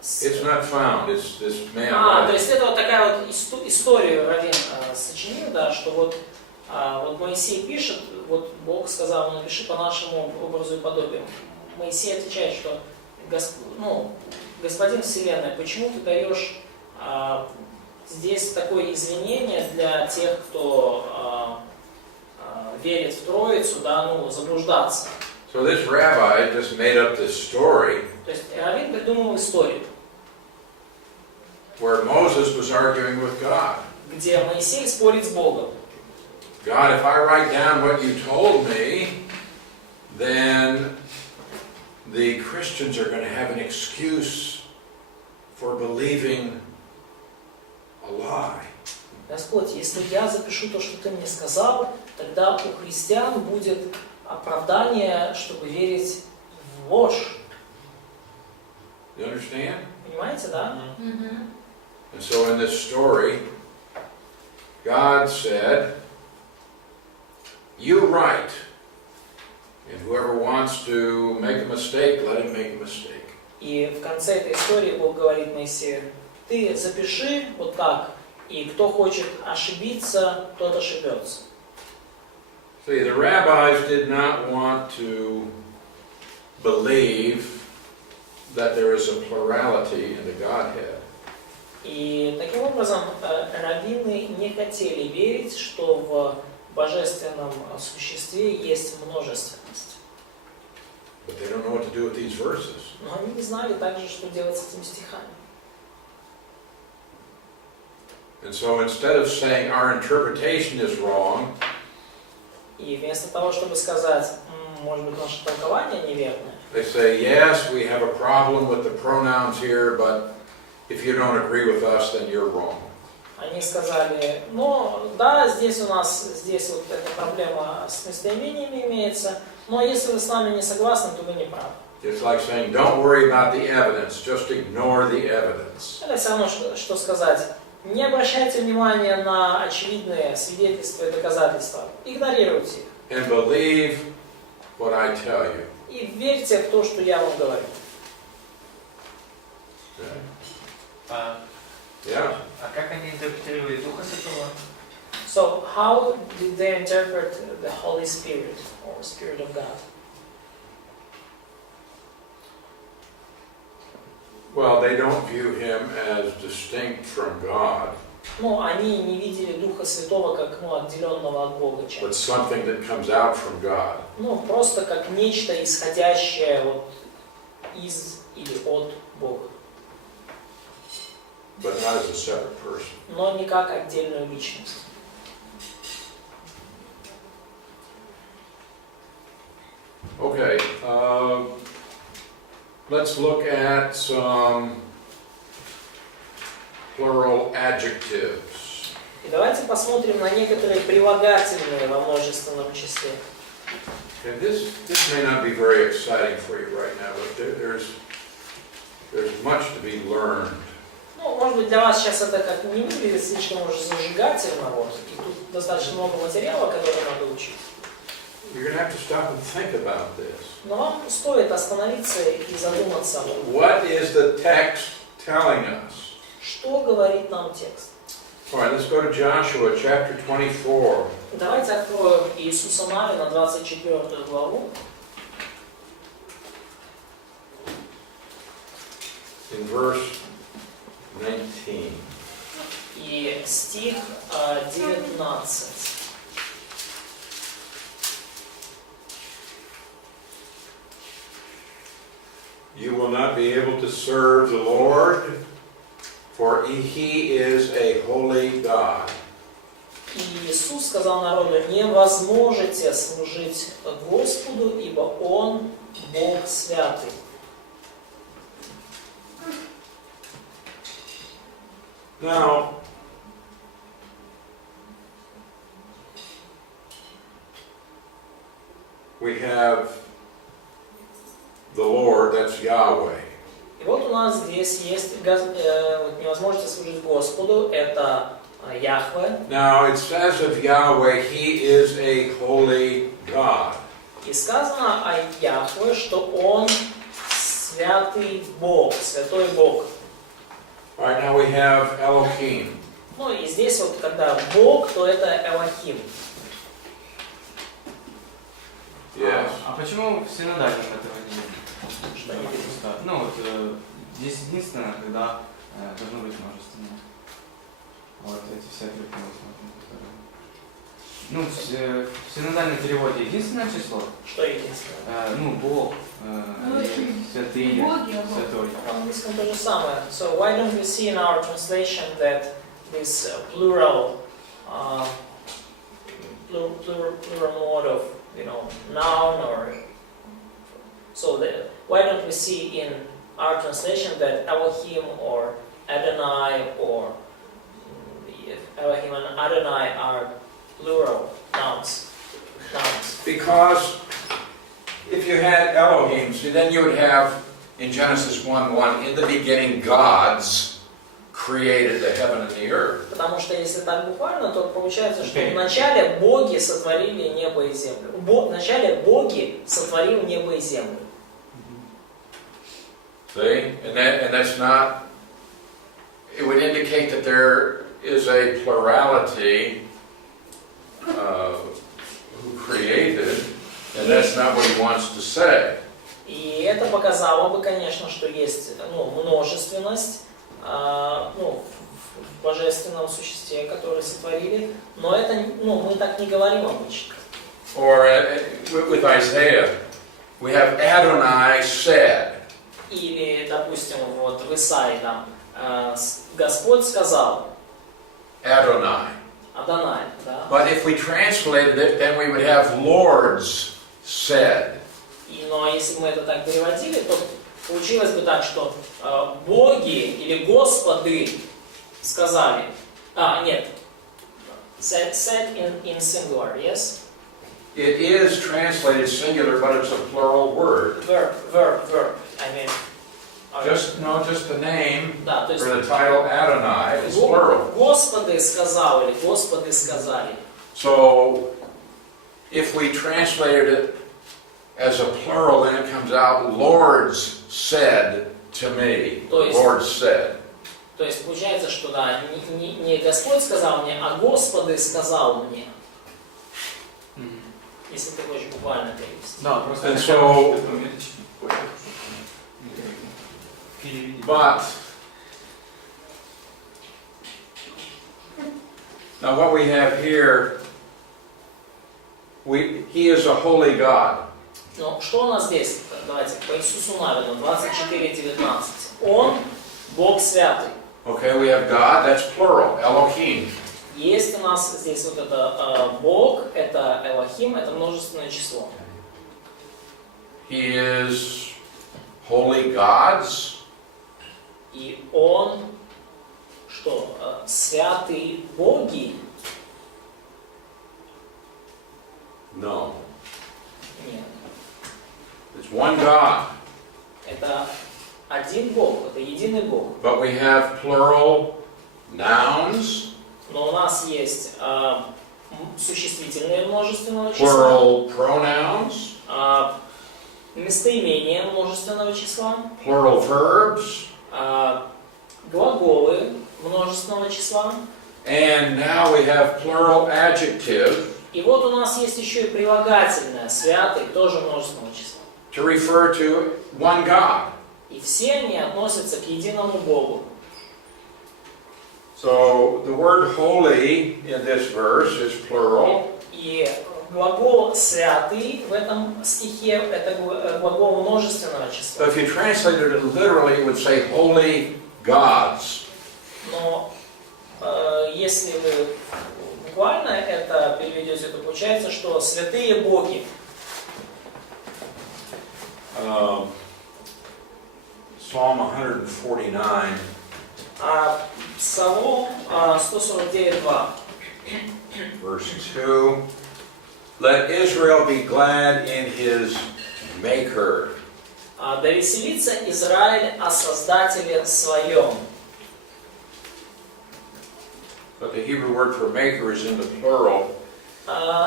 It's not found, it's this man. то есть это вот такая вот историю раввин сочинил, да, что вот Моисей пишет, вот Бог сказал, напиши по нашему образу и подобию. Моисей отвечает, что Господин Вселенной, почему ты даешь здесь такое извинение для тех, кто верит в Троицу, да, ну, заблуждаться. So this rabbi just made up this story То есть раввин придумал историю, where Moses was arguing with God. где Моисей спорит с Богом. God, if I write down what you told me, then the Christians are going to have an excuse for believing a lie. Господь, если я запишу то, что Ты мне сказал, тогда у христиан будет оправдание, чтобы верить в ложь. You understand? Понимаете, да? And so in this story, God said, you write, and whoever wants to make a mistake, let him make a mistake. И в конце этой истории Бог говорит Моисею, ты запиши вот так, и кто хочет ошибиться, тот ошибется. See, the rabbis did not want to believe that there is a plurality in the Godhead. И таким образом раввины не хотели верить, что в божественном существе есть множественность. But they don't know what to do with these verses. Но они не знали также, что делать с этими стихами. And so instead of saying our interpretation is wrong, И вместо того, чтобы сказать, может быть, наше толкование неверное, they say, yes, we have a problem with the pronouns here, but if you don't agree with us, then you're wrong. они сказали, ну да, здесь у нас, здесь вот эта проблема с местоимениями имеется, но если вы с нами не согласны, то вы не правы. It's like saying, don't worry about the evidence, just ignore the evidence. Это все равно, что сказать, не обращайте внимания на очевидные свидетельства и доказательства, игнорируйте их. And believe what I tell you. И верьте в то, что я вам говорю. Okay. Yeah. А как они интерпретировали Духа Святого? So, how did they interpret the Holy Spirit or Spirit of God? Well, they don't view him as distinct from God, Ну, они не видели Духа Святого как, отделенного от Бога but часть. something that comes out from God. Ну, просто как нечто исходящее вот из или от Бога. But not as a separate person. Но не как отдельную личность. Okay, let's look at some plural adjectives. И давайте посмотрим на некоторые прилагательные во множественном числе. Okay, this may not be very exciting for you right now, but there's much to be learned. Ну, может быть, для вас сейчас это как не выглядит слишком уже зажигательно, вот, и тут достаточно много материала, который надо учить. You're going to have to stop and think about this. Но вам стоит остановиться и задуматься об этом. What is the text telling us? Что говорит нам текст? All right, let's go to Joshua chapter 24. Давайте откроем Иисуса Навина, 24 главу. In verse 19. И стих 19. You will not be able to serve the Lord, for He is a holy God. И Иисус сказал народу, не возможете служить Господу, ибо Он Бог святый. Now, we have the Lord, that's Yahweh. И вот у нас здесь есть не возможете служить Господу, это Яхве. Now, it says of Yahweh, He is a holy God. И сказано о Яхве, что Он святый Бог, святой Бог. All right, now we have Elohim. Ну и здесь вот, когда Бог, то это Элохим. Yes. А почему в синодальном этого не видно? Что не видно? Просто, ну вот, здесь единственное, когда должно быть множественное. Вот эти все ответы мы смотрим, которые... Ну, в синодальном переводе единственное число? Что единственное? Ну, Бог, святые, Боги, святой. В английском то же самое. So why don't we see in our translation that this plural mode of, noun or so why don't we see in our translation that Elohim or Adonai or Elohim and Adonai are plural nouns? Because if you had Elohim, see, then you would have in Genesis 1:1, in the beginning gods created the heaven and the earth. Потому что если так буквально, то получается, что вначале боги сотворили небо и землю. Вначале боги сотворил небо и землю. See? And that's not, it would indicate that there is a plurality who created, and that's not what he wants to say. И это показало бы, конечно, что есть множественность в божественном существе, которое сотворили, но это мы так не говорим обычно. Or with Isaiah, we have Adonai said. Или, допустим, вот в Исаии там Господь сказал. Adonai. Адонай, да. But if we translated it, then we would have Lord's said. Но если бы мы это так переводили, то получилось бы так, что боги или Господы сказали. Нет. Said in singular, yes? It is translated singular, but it's a plural word. Verb. I mean. Just the name, Да, то есть, or the title Adonai is plural. Господи сказал или Господи сказали. So, if we translated it as a plural, then it comes out, Lord's said to me. Lord said. То есть получается, что да, не Господь сказал мне, а Господи сказал мне. Если ты хочешь буквально перевести. Да, просто And so, but now what we have here, he is a holy God. Но что у нас здесь? Давайте по Иисусу Навину 24:19. Он Бог святый. Okay, we have God, that's plural, Elohim. Есть у нас здесь вот это Бог, это Элохим, это множественное число. He is holy gods. И он что? Святые боги? No. Нет. It's one God. Это один Бог, это единый Бог. But we have plural nouns, Но у нас есть существительные множественного числа, plural pronouns, местоимения множественного числа, plural verbs, глаголы множественного числа. and now we have plural adjective И вот у нас есть еще и прилагательное, святый, тоже множественного числа. to refer to one God. И все они относятся к единому Богу. So the word holy in this verse is plural. И глагол «святый» в этом стихе – это глагол множественного So числа. if you translated it literally, it would say holy gods. Но если вы буквально это переведете, то получается, что святые боги. Psalm 149. Псалом 149:2. Verse 2. Let Israel be glad in his maker. Да веселится Израиль о Создателе своем. But the Hebrew word for maker is in the plural.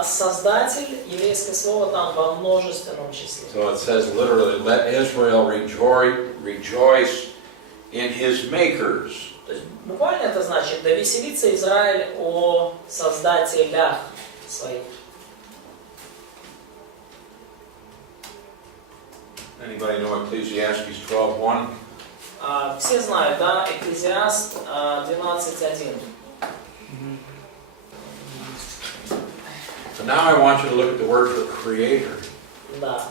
Создатель, еврейское слово там во множественном числе. So it says literally, let Israel rejoice in his makers. То есть буквально это значит, да веселится Израиль о Создателях своих. Anybody know Ecclesiastes 12:1? Все знают, да, Экклезиаст 12:1. So now I want you to look at the word for creator. Да,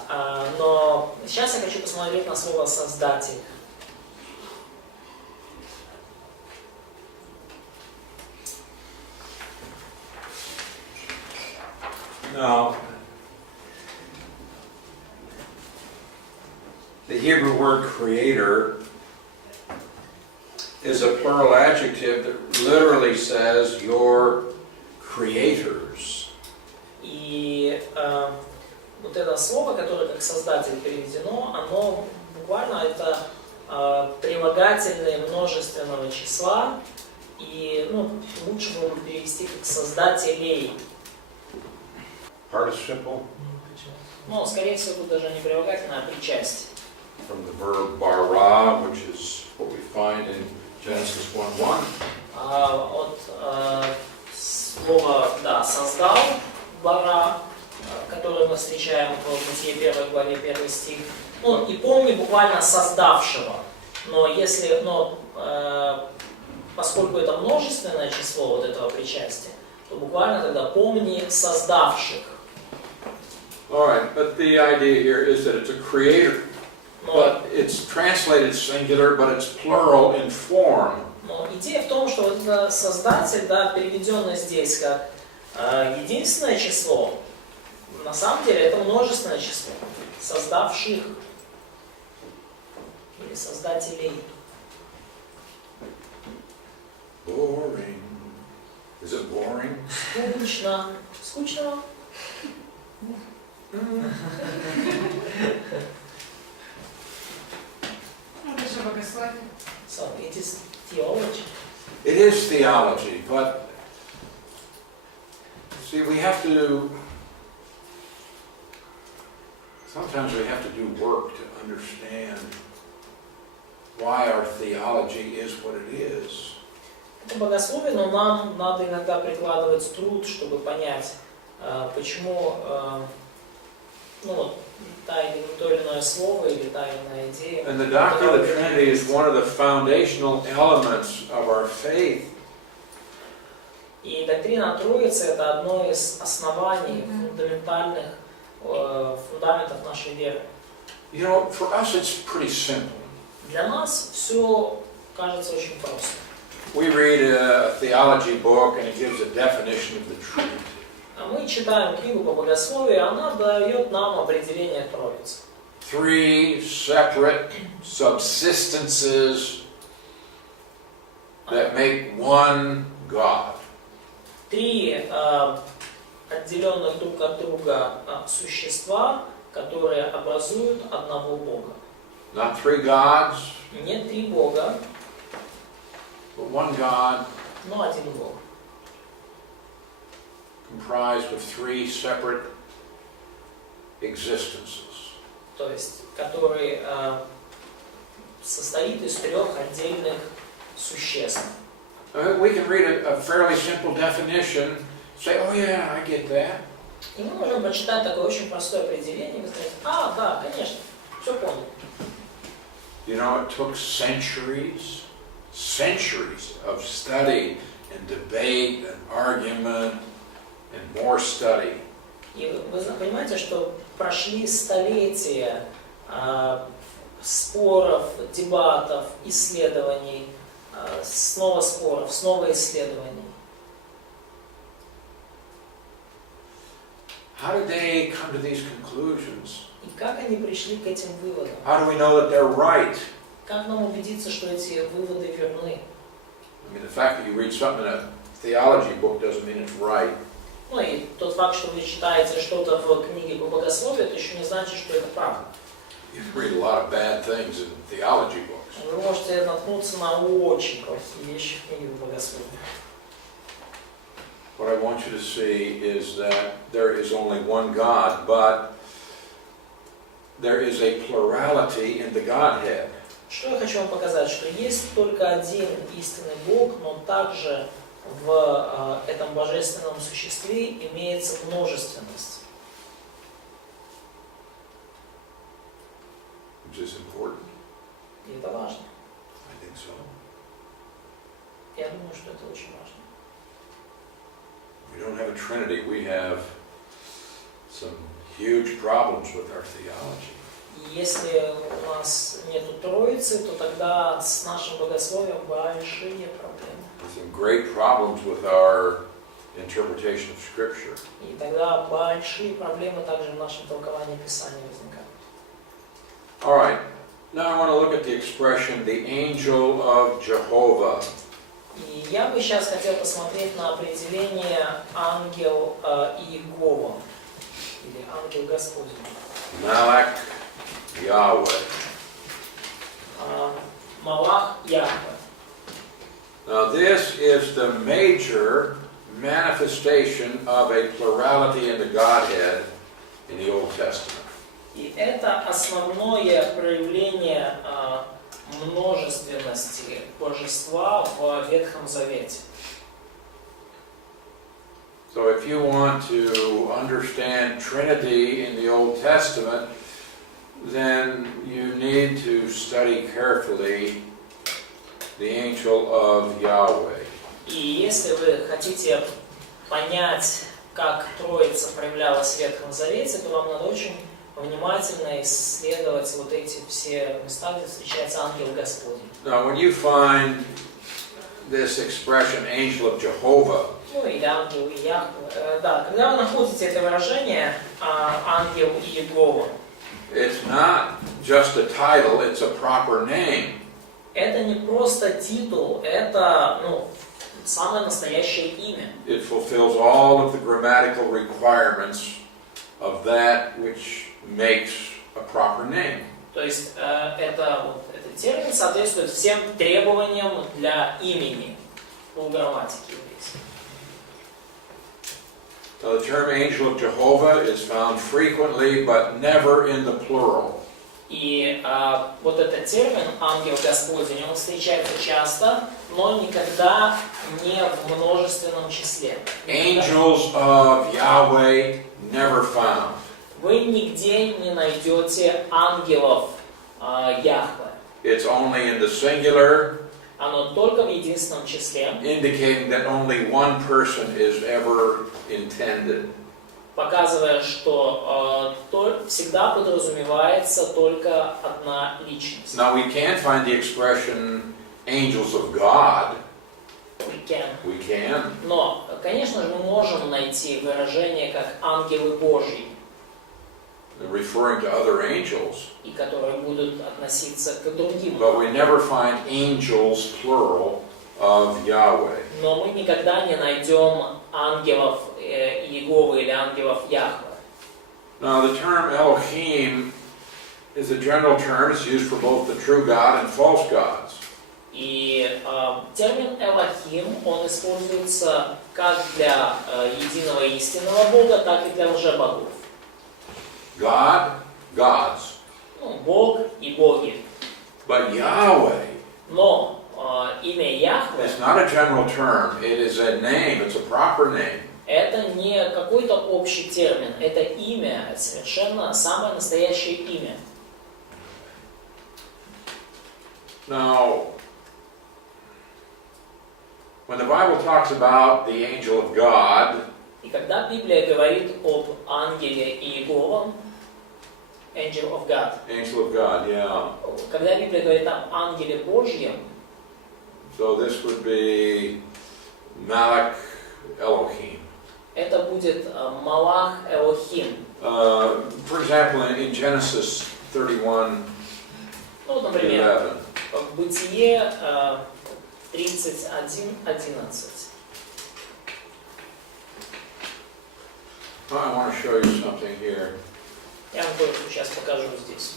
но сейчас я хочу посмотреть на слово «создатель». Now, the Hebrew word creator is a plural adjective that literally says your creators. И вот это слово, которое как создатель переведено, оно буквально это прилагательное множественного числа, и лучше было бы перевести как создателей. Participle. Но, скорее всего, тут даже не прилагательное, а причастие. From the verb bara, which is what we find in Genesis 1:1. От слова, да, создал, бара, которое мы встречаем в Бытие 1 главе 1 стих. Ну, и помни буквально создавшего. Но если, поскольку это множественное число вот этого причастия, то буквально тогда помни создавших. All right, but the idea here is that it's a creator. But it's translated singular, but it's plural in form. Но идея в том, что вот это создатель, да, переведенное здесь как единственное число, на самом деле это множественное число. Создавших или создателей. Boring. Is it boring? Скучно. Скучно? Это же богословие. So, it is theology. It is theology, but see, sometimes we have to do work to understand why our theology is what it is. Это богословие, но нам надо иногда прикладывать труд, чтобы понять, почему то или иное слово или та или иная идея. And the doctrine of the Trinity is one of the foundational elements of our faith. И доктрина Троицы — это одно из оснований, фундаментальных фундаментов нашей веры. You know, for us it's pretty simple. Для нас все кажется очень просто. We read a theology book and it gives a definition of the Trinity. Мы читаем книгу по богословию, она дает нам определение Троицы. 3 separate subsistences that make one God. 3 отделенных друг от друга существа, которые образуют одного Бога. Not 3 gods, Не 3 Бога, but one God но один Бог. comprised of 3 separate existences. То есть, который состоит из 3 отдельных существ. We can read a fairly simple definition, say, oh yeah, I get that. И мы можем прочитать такое очень простое определение и сказать: да, конечно, все понял. You know, it took centuries of study and debate and argument and more study. И вы понимаете, что прошли столетия споров, дебатов, исследований, снова споров, снова исследований. How did they come to these conclusions? И как они пришли к этим выводам? How do we know that they're right? Как нам убедиться, что эти выводы верны? I mean, the fact that you read something in a theology book doesn't mean it's right. Ну и тот факт, что вы читаете что-то в книге по богословию, это еще не значит, что это правда. You can read a lot of bad things in theology books. Вы можете наткнуться на очень плохие вещи в книге по богословию. What I want you to see is that there is only one God, but there is a plurality in the Godhead. Что я хочу вам показать, что есть только один истинный Бог, но также в этом божественном существе имеется множественность. Which is important. И это важно. I think so. Я думаю, что это очень важно. We don't have a Trinity, we have some huge problems with our theology. И если у нас нету Троицы, то тогда с нашим богословием большие проблемы. Some great problems with our interpretation of Scripture. И тогда большие проблемы также в нашем толковании Писания возникают. All right, now I want to look at the expression, the angel of Jehovah. И я бы сейчас хотел посмотреть на определение ангел Иегова, или ангел Господень. Malach Yahweh. Малах Яхве. Now this is the major manifestation of a plurality in the Godhead in the Old Testament. И это основное проявление множественности божества в Ветхом Завете. So if you want to understand Trinity in the Old Testament, then you need to study carefully the angel of Yahweh. И если вы хотите понять, как Троица проявлялась в Ветхом Завете, то вам надо очень внимательно исследовать вот эти все места, где встречается ангел Господень. Now when you find this expression, angel of Jehovah, Ну или ангел Яхве. Да, когда вы находите это выражение ангел Иегова, it's not just a title, it's a proper name. это не просто титул, это самое настоящее имя. It fulfills all of the grammatical requirements of that which makes a proper name. То есть этот термин соответствует всем требованиям для имени по грамматике еврейской. Now, the term angel of Jehovah is found frequently, but never in the plural. И вот этот термин ангел Господень, он встречается часто, но никогда не в множественном числе. Angels of Yahweh never found. Вы нигде не найдете ангелов Яхве. It's only in the singular, Оно только в единственном числе, indicating that only one person is ever intended. показывая, что всегда подразумевается только одна личность. Now we can find the expression angels of God. We can. Но, конечно же, мы можем найти выражение как ангелы Божьи, Referring to other angels. и которые будут относиться к другим. But we never find angels, plural, of Yahweh. Но мы никогда не найдем ангелов Иеговы или ангелов Яхве. Now the term Elohim is a general term. It's used for both the true God and false gods. И термин Элохим, он используется как для единого истинного Бога, так и для лжебогов. God, gods. Бог и боги. But Yahweh, Но имя Яхве it's not a general term. It is a name. It's a proper name. это не какой-то общий термин, это имя, это совершенно самое настоящее имя. Now, when the Bible talks about the angel of God, И когда Библия говорит об ангеле Иеговом, Angel of God, angel of God, yeah. когда Библия говорит об ангеле Божьем, So this would be Malach Elohim. это будет Малах Элохим. For example, in Genesis 31, Например, 11. в Бытие 31:11. I want to show you something here. Я вам кое-что сейчас покажу здесь.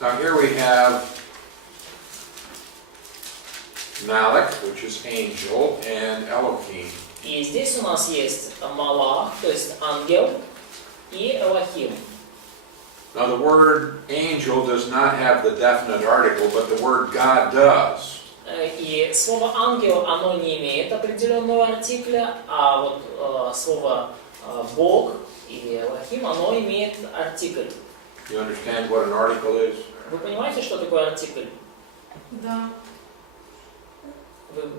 Now here we have Malach, which is angel, and Elohim. И здесь у нас есть Малах, то есть ангел, и Элохим. Now the word angel does not have the definite article, but the word God does. И слово ангел, оно не имеет определенного артикля, а вот слово Бог или Элохим, оно имеет артикль. You understand what an article is? Вы понимаете, что такое артикль? Да. Вы-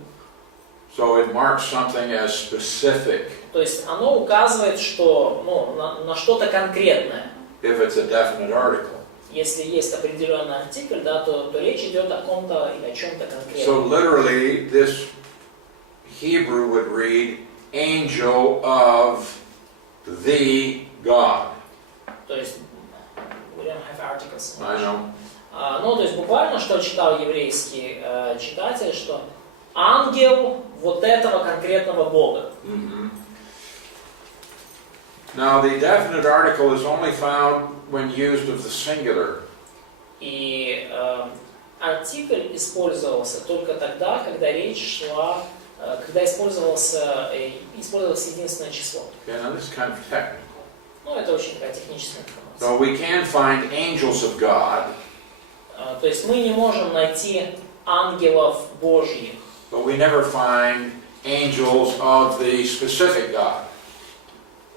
So it marks something as specific То есть оно указывает, что, ну, на что-то конкретное. if it's a definite article. Если есть определенный артикль, да, то речь идет о ком-то или о чем-то So конкретном. literally, this Hebrew would read, angel of the God. То есть, we don't have articles. I know. Ну, то есть буквально, что читал еврейский читатель, что ангел вот этого конкретного Бога. Mhm. Now, the definite article is only found when used of the singular. И артикль использовался только тогда, когда речь шла, когда использовалось единственное число. Okay, now this is kind of technical. Ну, это очень такая техническая информация. So we can find angels of God, То есть мы не можем найти ангелов Божьих, but we never find angels of the specific God,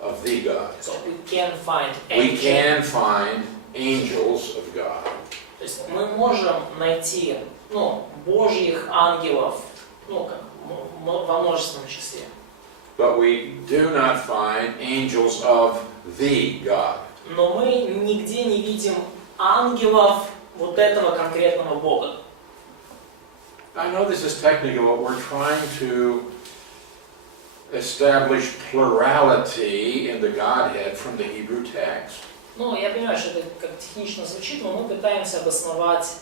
of the God. so we can find We angels. can find angels of God. То есть мы можем найти, ну, Божьих ангелов, ну, как, во множественном числе. But we do not find angels of the God. Но мы нигде не видим ангелов вот этого конкретного Бога. I know this is technical, but we're trying to establish plurality in the Godhead from the Hebrew text. Ну, я понимаю, что это как технично звучит, но мы пытаемся обосновать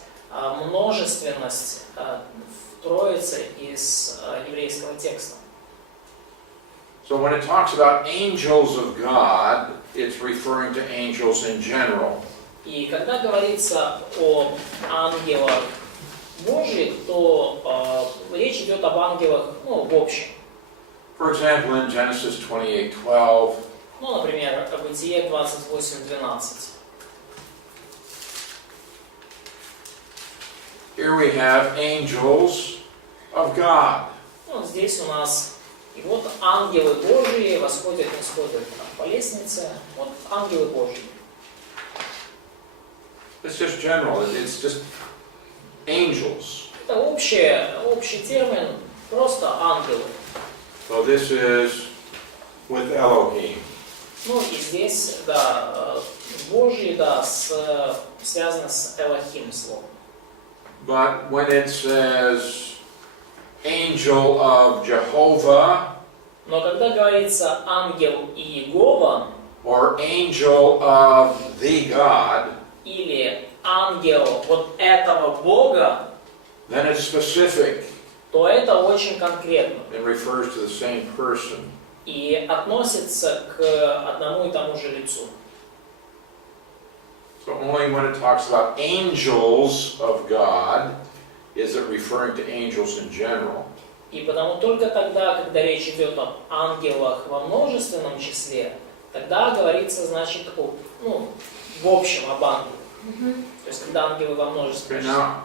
множественность в Троице из еврейского текста. So when it talks about angels of God, it's referring to angels in general. И когда говорится о ангелах Божьих, то речь идет об ангелах, ну, в общем. For example, in Genesis 28:12, Ну, например, Бытие 28:12. here we have angels of God. Ну, здесь у нас и вот ангелы Божьи восходят, нисходят там, по лестнице. Вот ангелы Божьи. It's just general, it's just angels. Это общий термин, просто ангелы. So this is with Elohim. Ну и здесь, да, Божьи, да, связано с Элохим словом. But when it says angel of Jehovah Но когда говорится ангел Иегова or angel of the God, или ангел вот этого Бога, then it's specific то это очень конкретно and refers to the same person. и относится к одному и тому же лицу. So only when it talks about angels of God is it referring to angels in general. И потому только тогда, когда речь идет об ангелах во множественном числе, тогда говорится, значит, такое, ну, в общем об ангелах. То есть когда ангелы во множественном Okay, числе. now